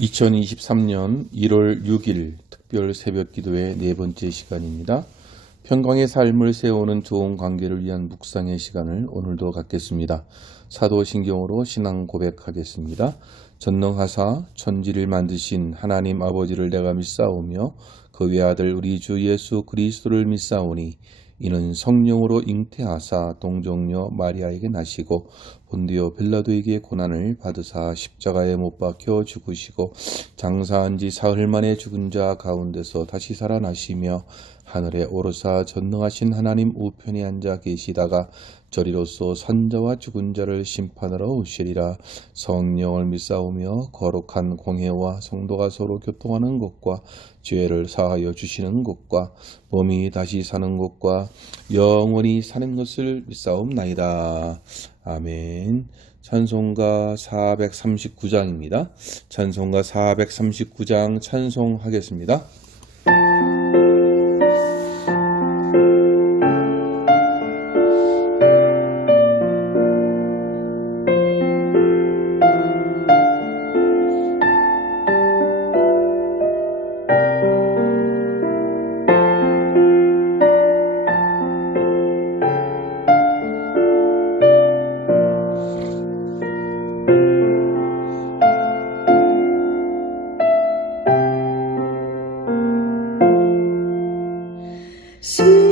2023년 1월 6일 특별 새벽 기도의 네 번째 시간입니다. 평강의 삶을 세우는 좋은 관계를 위한 묵상의 시간을 오늘도 갖겠습니다. 사도신경으로 신앙 고백하겠습니다. 전능하사 천지를 만드신 하나님 아버지를 내가 믿사오며 그 외아들 우리 주 예수 그리스도를 믿사오니 이는 성령으로 잉태하사 동정녀 마리아에게 나시고 본디오 빌라도에게 고난을 받으사 십자가에 못 박혀 죽으시고 장사한 지 사흘 만에 죽은 자 가운데서 다시 살아나시며 하늘에 오르사 전능하신 하나님 우편에 앉아 계시다가 저리로서 산자와 죽은 자를 심판하러 오시리라. 성령을 믿사오며 거룩한 공회와 성도가 서로 교통하는 것과 죄를 사하여 주시는 것과 몸이 다시 사는 것과 영원히 사는 것을 믿사옵나이다. 아멘. 찬송가 439장입니다. 찬송가 439장 찬송하겠습니다. So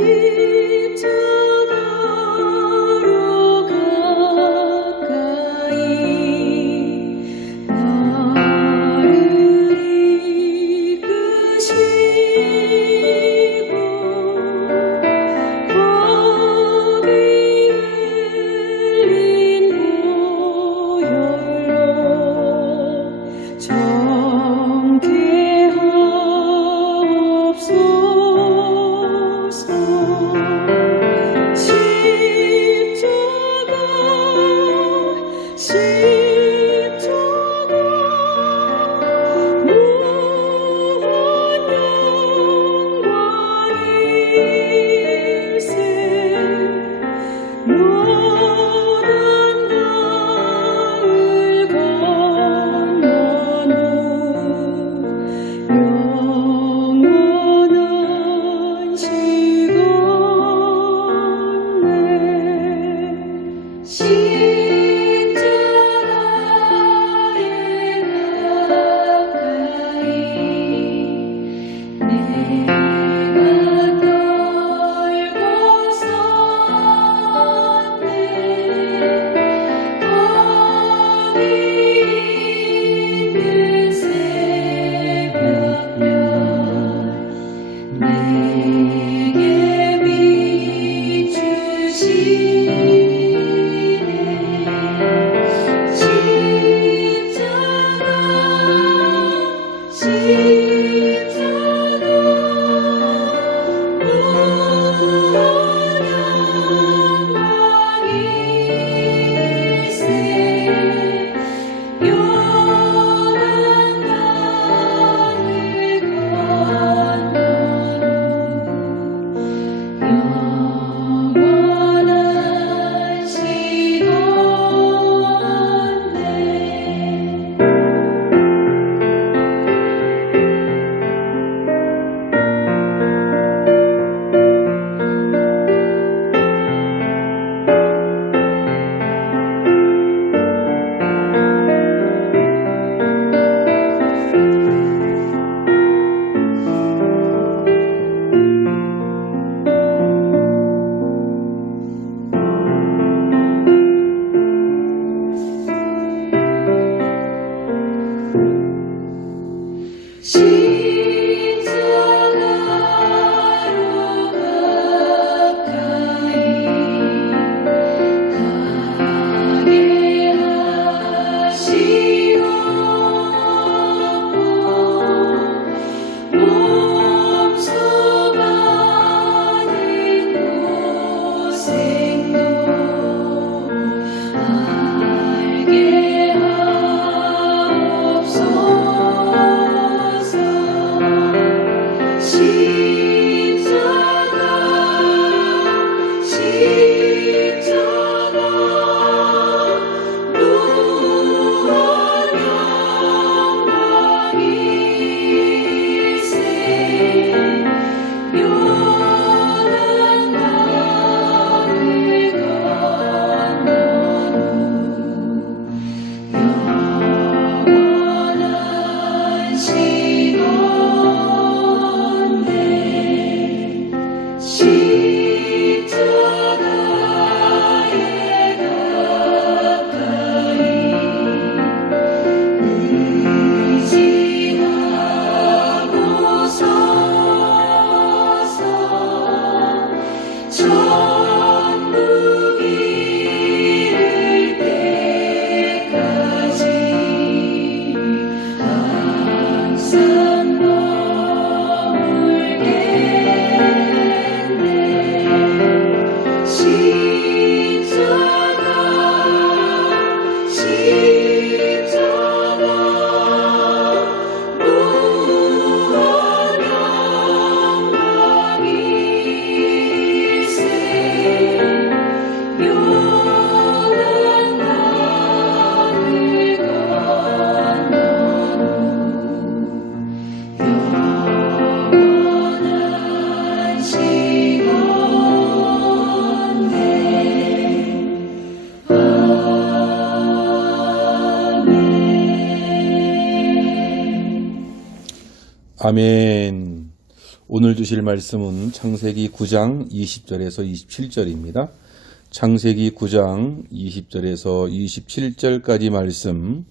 아멘. 오늘 주실 말씀은 창세기 9장 20절에서 27절입니다. 창세기 9장 20절에서 27절까지 말씀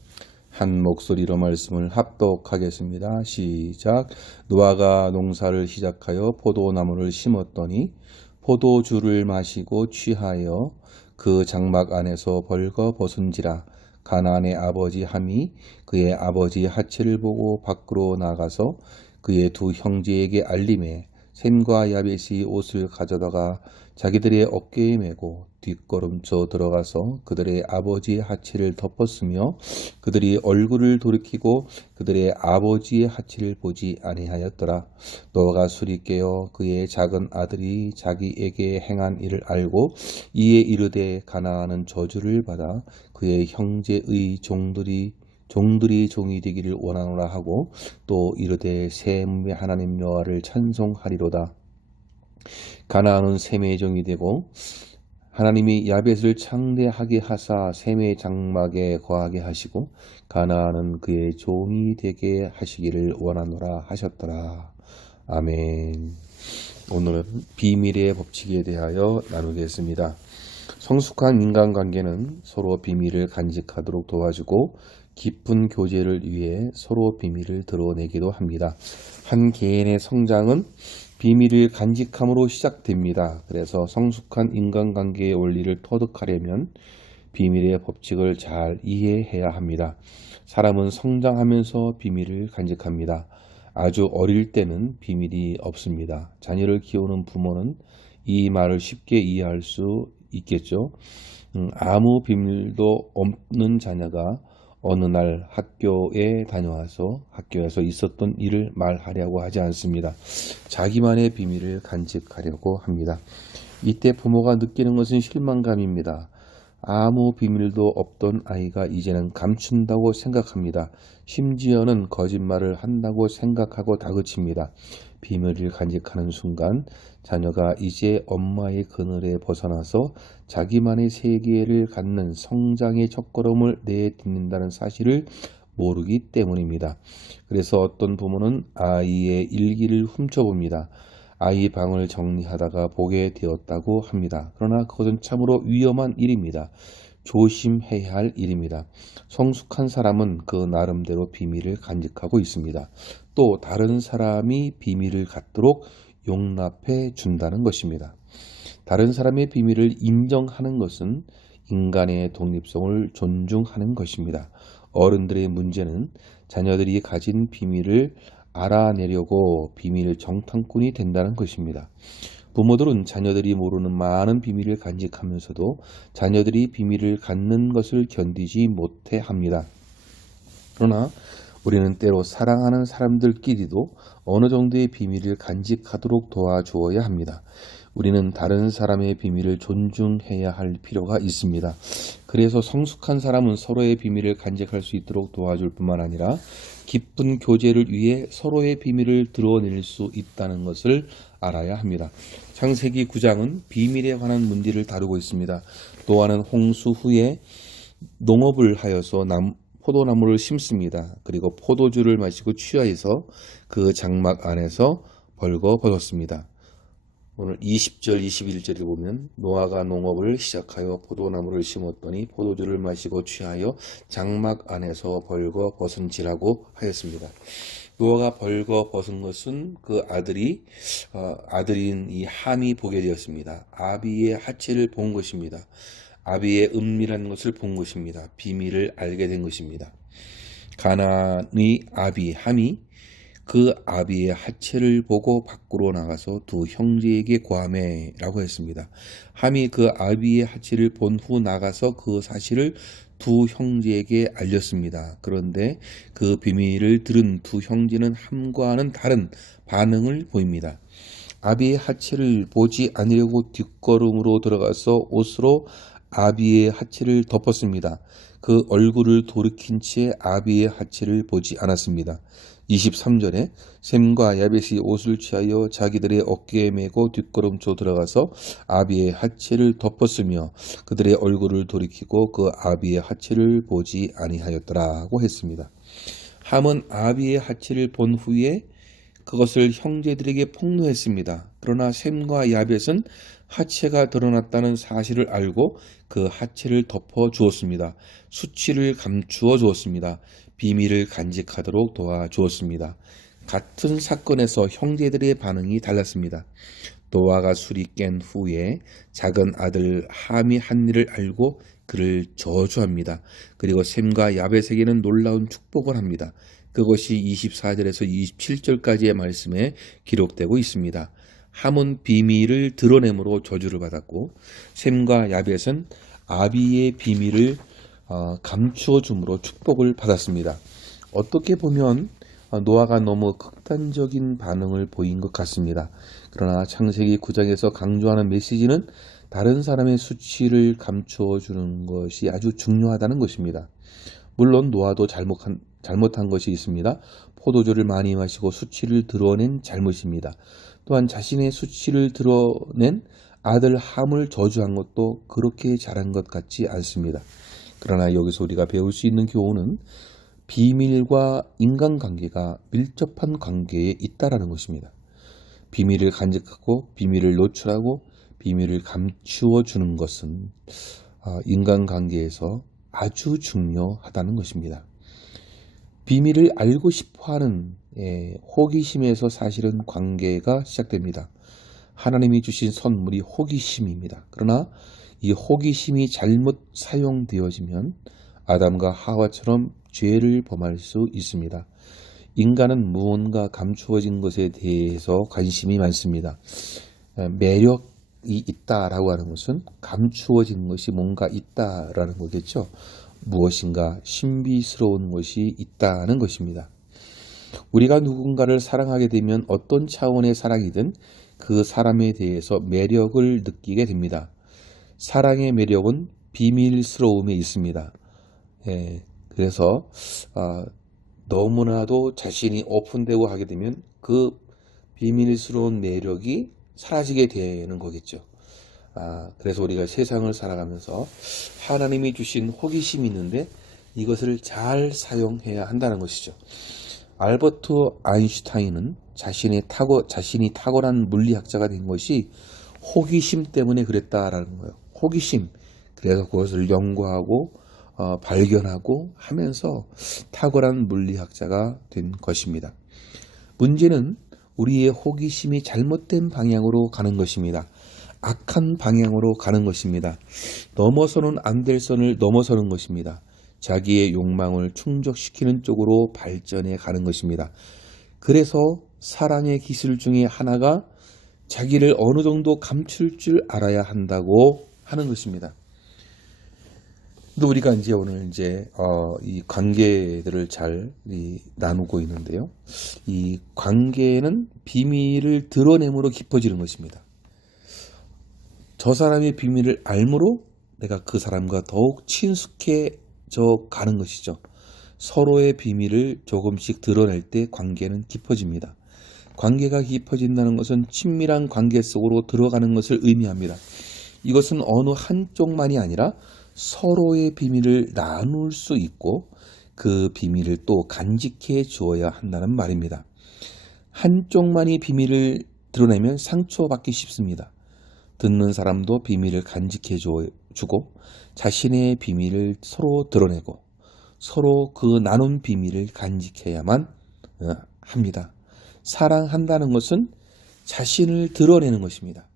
한 목소리로 말씀을 합독하겠습니다. 시작. 노아가 농사를 시작하여 포도나무를 심었더니 포도주를 마시고 취하여 그 장막 안에서 벌거 벗은지라. 가나안의 아버지 함이 그의 아버지 하체를 보고 밖으로 나가서 그의 두 형제에게 알림해 셈과 야벳이 옷을 가져다가 자기들의 어깨에 메고 뒷걸음쳐 들어가서 그들의 아버지의 하체를 덮었으며 그들이 얼굴을 돌이키고 그들의 아버지의 하체를 보지 아니하였더라. 노아가 술이 깨어 그의 작은 아들이 자기에게 행한 일을 알고 이에 이르되 가나안은 저주를 받아 그의 형제의 종들이 종이 되기를 원하노라 하고 또 이르되 셈의 하나님 여호와를 찬송하리로다. 가나안은 셈의 종이 되고 하나님이 야벳을 창대하게 하사 셈의 장막에 거하게 하시고 가나안은 그의 종이 되게 하시기를 원하노라 하셨더라. 아멘. 오늘은 비밀의 법칙에 대하여 나누겠습니다. 성숙한 인간관계는 서로 비밀을 간직하도록 도와주고 깊은 교제를 위해 서로 비밀을 드러내기도 합니다. 한 개인의 성장은 비밀을 간직함으로 시작됩니다. 그래서 성숙한 인간관계의 원리를 터득하려면 비밀의 법칙을 잘 이해해야 합니다. 사람은 성장하면서 비밀을 간직합니다. 아주 어릴 때는 비밀이 없습니다. 자녀를 키우는 부모는 이 말을 쉽게 이해할 수 있겠죠. 아무 비밀도 없는 자녀가 어느 날 학교에 다녀와서 학교에서 있었던 일을 말하려고 하지 않습니다. 자기만의 비밀을 간직하려고 합니다. 이때 부모가 느끼는 것은 실망감입니다. 아무 비밀도 없던 아이가 이제는 감춘다고 생각합니다. 심지어는 거짓말을 한다고 생각하고 다그칩니다. 비밀을 간직하는 순간 자녀가 이제 엄마의 그늘에 벗어나서 자기만의 세계를 갖는 성장의 첫걸음을 내딛는다는 사실을 모르기 때문입니다. 그래서 어떤 부모는 아이의 일기를 훔쳐봅니다. 아이 방을 정리하다가 보게 되었다고 합니다. 그러나 그것은 참으로 위험한 일입니다. 조심해야 할 일입니다. 성숙한 사람은 그 나름대로 비밀을 간직하고 있습니다. 또 다른 사람이 비밀을 갖도록 용납해 준다는 것입니다. 다른 사람의 비밀을 인정하는 것은 인간의 독립성을 존중하는 것입니다. 어른들의 문제는 자녀들이 가진 비밀을 알아내려고 비밀 정탐꾼이 된다는 것입니다. 부모들은 자녀들이 모르는 많은 비밀을 간직하면서도 자녀들이 비밀을 갖는 것을 견디지 못해 합니다. 그러나 우리는 때로 사랑하는 사람들끼리도 어느 정도의 비밀을 간직하도록 도와주어야 합니다. 우리는 다른 사람의 비밀을 존중해야 할 필요가 있습니다. 그래서 성숙한 사람은 서로의 비밀을 간직할 수 있도록 도와줄 뿐만 아니라 깊은 교제를 위해 서로의 비밀을 드러낼 수 있다는 것을 알아야 합니다. 창세기 9장은 비밀에 관한 문제를 다루고 있습니다. 노아는 홍수 후에 농업을 하여서 포도나무를 심습니다. 그리고 포도주를 마시고 취하여서 그 장막 안에서 벌거 벗었습니다. 오늘 20절, 21절을 보면 노아가 농업을 시작하여 포도나무를 심었더니 포도주를 마시고 취하여 장막 안에서 벌거 벗은지라고 하였습니다. 노아가 벌거 벗은 것은 그 아들인 이 함이 보게 되었습니다. 아비의 하체를 본 것입니다. 아비의 은밀한 것을 본 것입니다. 비밀을 알게 된 것입니다. 가나안의 아비 함이 그 아비의 하체를 보고 밖으로 나가서 두 형제에게 고하매 라고 했습니다. 함이 그 아비의 하체를 본 후 나가서 그 사실을 두 형제에게 알렸습니다. 그런데 그 비밀을 들은 두 형제는 함과는 다른 반응을 보입니다. 아비의 하체를 보지 않으려고 뒷걸음으로 들어가서 옷으로 아비의 하체를 덮었습니다. 그 얼굴을 돌이킨 채 아비의 하체를 보지 않았습니다. 23절에 셈과 야벳이 옷을 취하여 자기들의 어깨에 메고 뒷걸음쳐 들어가서 아비의 하체를 덮었으며 그들의 얼굴을 돌이키고 그 아비의 하체를 보지 아니하였더라고 했습니다. 함은 아비의 하체를 본 후에 그것을 형제들에게 폭로했습니다. 그러나 셈과 야벳은 하체가 드러났다는 사실을 알고 그 하체를 덮어 주었습니다. 수치를 감추어 주었습니다. 비밀을 간직하도록 도와주었습니다. 같은 사건에서 형제들의 반응이 달랐습니다. 노아가 술이 깬 후에 작은 아들 함이 한 일을 알고 그를 저주합니다. 그리고 셈과 야벳에게는 놀라운 축복을 합니다. 그것이 24절에서 27절까지의 말씀에 기록되고 있습니다. 함은 비밀을 드러냄으로 저주를 받았고 셈과 야벳은 아비의 비밀을 감추어 줌으로 축복을 받았습니다. 어떻게 보면 노아가 너무 극단적인 반응을 보인 것 같습니다. 그러나 창세기 9장에서 강조하는 메시지는 다른 사람의 수치를 감추어 주는 것이 아주 중요하다는 것입니다. 물론 노아도 잘못한 것이 있습니다. 포도주를 많이 마시고 수치를 드러낸 잘못입니다. 또한 자신의 수치를 드러낸 아들 함을 저주한 것도 그렇게 잘한 것 같지 않습니다. 그러나 여기서 우리가 배울 수 있는 교훈은 비밀과 인간관계가 밀접한 관계에 있다라는 것입니다. 비밀을 간직하고 비밀을 노출하고 비밀을 감추어 주는 것은 인간관계에서 아주 중요하다는 것입니다. 비밀을 알고 싶어하는 호기심에서 사실은 관계가 시작됩니다. 하나님이 주신 선물이 호기심입니다. 그러나 이 호기심이 잘못 사용되어지면 아담과 하와처럼 죄를 범할 수 있습니다. 인간은 무언가 감추어진 것에 대해서 관심이 많습니다. 매력이 있다라고 하는 것은 감추어진 것이 뭔가 있다라는 거겠죠. 무엇인가 신비스러운 것이 있다는 것입니다. 우리가 누군가를 사랑하게 되면 어떤 차원의 사랑이든 그 사람에 대해서 매력을 느끼게 됩니다. 사랑의 매력은 비밀스러움에 있습니다. 그래서 너무나도 자신이 오픈되고 하게 되면 그 비밀스러운 매력이 사라지게 되는 거겠죠. 그래서 우리가 세상을 살아가면서 하나님이 주신 호기심이 있는데 이것을 잘 사용해야 한다는 것이죠. 알버트 아인슈타인은 자신이 탁월한 물리학자가 된 것이 호기심 때문에 그랬다라는 거예요. 호기심. 그래서 그것을 연구하고 발견하고 하면서 탁월한 물리학자가 된 것입니다. 문제는 우리의 호기심이 잘못된 방향으로 가는 것입니다. 악한 방향으로 가는 것입니다. 넘어서는 안 될 선을 넘어서는 것입니다. 자기의 욕망을 충족시키는 쪽으로 발전해 가는 것입니다. 그래서 사랑의 기술 중에 하나가 자기를 어느 정도 감출 줄 알아야 한다고 하는 것입니다. 우리가 오늘 이 관계들을 잘 나누고 있는데요. 이 관계는 비밀을 드러냄으로 깊어지는 것입니다. 저 사람의 비밀을 알므로 내가 그 사람과 더욱 친숙해져 가는 것이죠. 서로의 비밀을 조금씩 드러낼 때 관계는 깊어집니다. 관계가 깊어진다는 것은 친밀한 관계 속으로 들어가는 것을 의미합니다. 이것은 어느 한쪽만이 아니라 서로의 비밀을 나눌 수 있고 그 비밀을 또 간직해 주어야 한다는 말입니다. 한쪽만이 비밀을 드러내면 상처받기 쉽습니다. 듣는 사람도 비밀을 간직해 주고 자신의 비밀을 서로 드러내고 서로 그 나눈 비밀을 간직해야만 합니다. 사랑한다는 것은 자신을 드러내는 것입니다.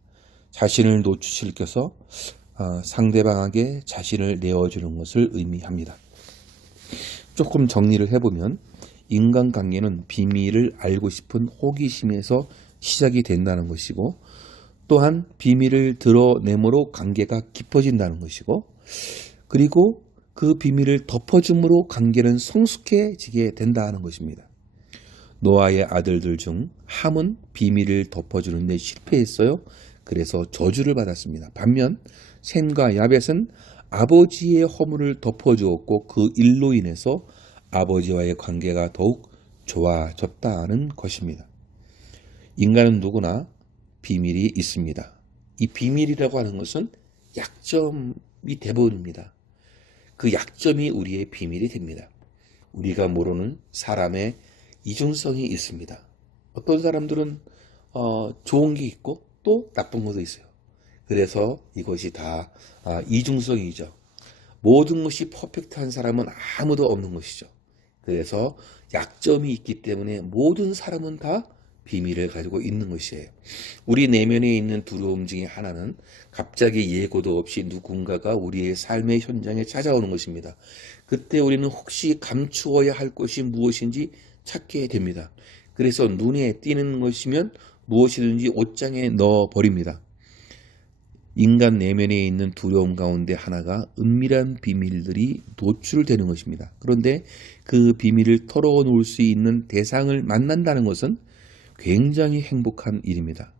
자신을 노출시켜서 상대방에게 자신을 내어주는 것을 의미합니다. 조금 정리를 해보면 인간관계는 비밀을 알고 싶은 호기심에서 시작이 된다는 것이고 또한 비밀을 드러내므로 관계가 깊어진다는 것이고 그리고 그 비밀을 덮어줌으로 관계는 성숙해지게 된다는 것입니다. 노아의 아들들 중 함은 비밀을 덮어주는 데 실패했어요. 그래서 저주를 받았습니다. 반면 셈과 야벳은 아버지의 허물을 덮어주었고 그 일로 인해서 아버지와의 관계가 더욱 좋아졌다는 것입니다. 인간은 누구나 비밀이 있습니다. 이 비밀이라고 하는 것은 약점이 대부분입니다. 그 약점이 우리의 비밀이 됩니다. 우리가 모르는 사람의 이중성이 있습니다. 어떤 사람들은 좋은 게 있고 또 나쁜 것도 있어요. 그래서 이것이 다 이중성이죠. 모든 것이 퍼펙트한 사람은 아무도 없는 것이죠. 그래서 약점이 있기 때문에 모든 사람은 다 비밀을 가지고 있는 것이에요. 우리 내면에 있는 두려움 중에 하나는 갑자기 예고도 없이 누군가가 우리의 삶의 현장에 찾아오는 것입니다. 그때 우리는 혹시 감추어야 할 것이 무엇인지 찾게 됩니다. 그래서 눈에 띄는 것이면 무엇이든지 옷장에 넣어 버립니다. 인간 내면에 있는 두려움 가운데 하나가 은밀한 비밀들이 노출되는 것입니다. 그런데 그 비밀을 털어놓을 수 있는 대상을 만난다는 것은 굉장히 행복한 일입니다.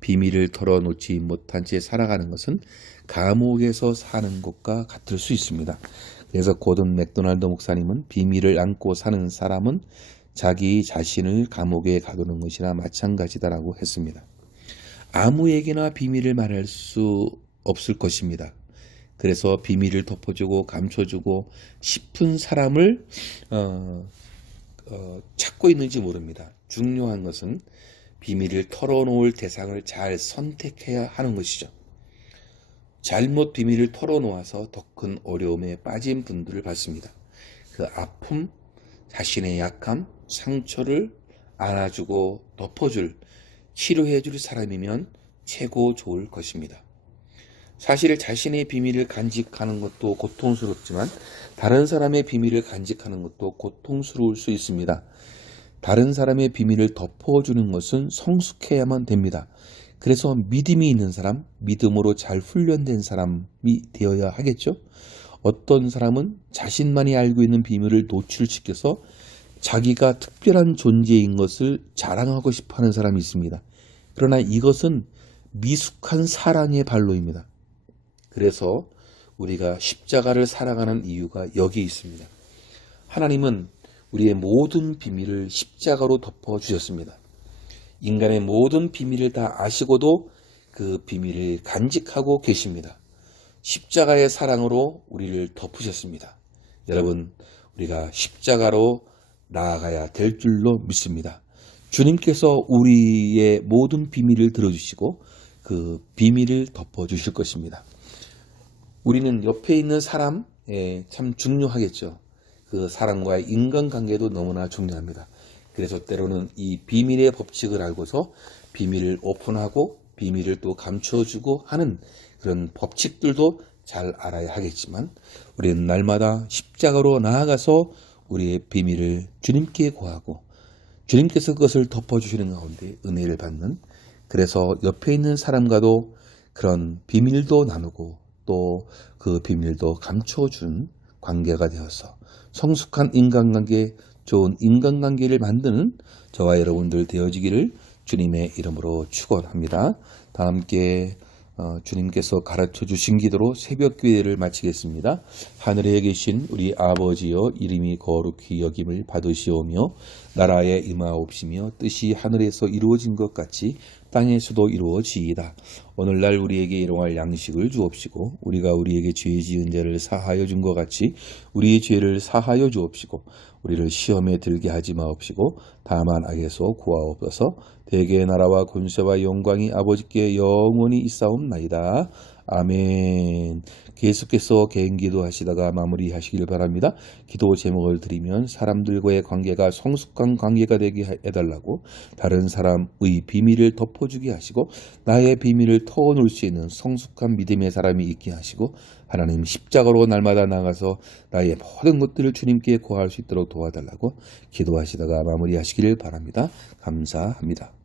비밀을 털어놓지 못한 채 살아가는 것은 감옥에서 사는 것과 같을 수 있습니다. 그래서 고든 맥도날드 목사님은 비밀을 안고 사는 사람은 자기 자신을 감옥에 가두는 것이나 마찬가지다라고 했습니다. 아무에게나 비밀을 말할 수 없을 것입니다. 그래서 비밀을 덮어주고 감춰주고 싶은 사람을 찾고 있는지 모릅니다. 중요한 것은 비밀을 털어놓을 대상을 잘 선택해야 하는 것이죠. 잘못 비밀을 털어놓아서 더 큰 어려움에 빠진 분들을 봤습니다. 그 아픔, 자신의 약함, 상처를 안아주고 덮어줄, 치료해줄 사람이면 최고 좋을 것입니다. 사실 자신의 비밀을 간직하는 것도 고통스럽지만 다른 사람의 비밀을 간직하는 것도 고통스러울 수 있습니다. 다른 사람의 비밀을 덮어주는 것은 성숙해야만 됩니다. 그래서 믿음이 있는 사람, 믿음으로 잘 훈련된 사람이 되어야 하겠죠. 어떤 사람은 자신만이 알고 있는 비밀을 노출시켜서 자기가 특별한 존재인 것을 자랑하고 싶어하는 사람이 있습니다. 그러나 이것은 미숙한 사랑의 발로입니다. 그래서 우리가 십자가를 살아가는 이유가 여기 있습니다. 하나님은 우리의 모든 비밀을 십자가로 덮어주셨습니다. 인간의 모든 비밀을 다 아시고도 그 비밀을 간직하고 계십니다. 십자가의 사랑으로 우리를 덮으셨습니다. 여러분, 우리가 십자가로 나아가야 될 줄로 믿습니다. 주님께서 우리의 모든 비밀을 들어주시고 그 비밀을 덮어주실 것입니다. 우리는 옆에 있는 사람 참 중요하겠죠. 그 사람과의 인간관계도 너무나 중요합니다. 그래서 때로는 이 비밀의 법칙을 알고서 비밀을 오픈하고 비밀을 또 감춰주고 하는 그런 법칙들도 잘 알아야 하겠지만 우리는 날마다 십자가로 나아가서 우리의 비밀을 주님께 구하고 주님께서 그것을 덮어주시는 가운데 은혜를 받는, 그래서 옆에 있는 사람과도 그런 비밀도 나누고 또 그 비밀도 감춰준 관계가 되어서 성숙한 인간관계, 좋은 인간관계를 만드는 저와 여러분들 되어지기를 주님의 이름으로 축원합니다. 다 함께 주님께서 가르쳐 주신 기도로 새벽 기도를 마치겠습니다. 하늘에 계신 우리 아버지여, 이름이 거룩히 여김을 받으시오며 나라에 임하옵시며 뜻이 하늘에서 이루어진 것 같이 땅에서도 이루어지이다. 오늘날 우리에게 일용할 양식을 주옵시고 우리가 우리에게 죄 지은 자를 사하여 준 것 같이 우리의 죄를 사하여 주옵시고 우리를 시험에 들게 하지 마옵시고 다만 악에서 구하옵소서. 대개의 나라와 권세와 영광이 아버지께 영원히 있사옵나이다. 아멘. 계속해서 개인기도 하시다가 마무리하시길 바랍니다. 기도 제목을 드리면 사람들과의 관계가 성숙한 관계가 되게 해달라고, 다른 사람의 비밀을 덮어주게 하시고 나의 비밀을 터놓을 수 있는 성숙한 믿음의 사람이 있게 하시고 하나님 십자가로 날마다 나가서 나의 모든 것들을 주님께 구할 수 있도록 도와달라고 기도하시다가 마무리하시기를 바랍니다. 감사합니다.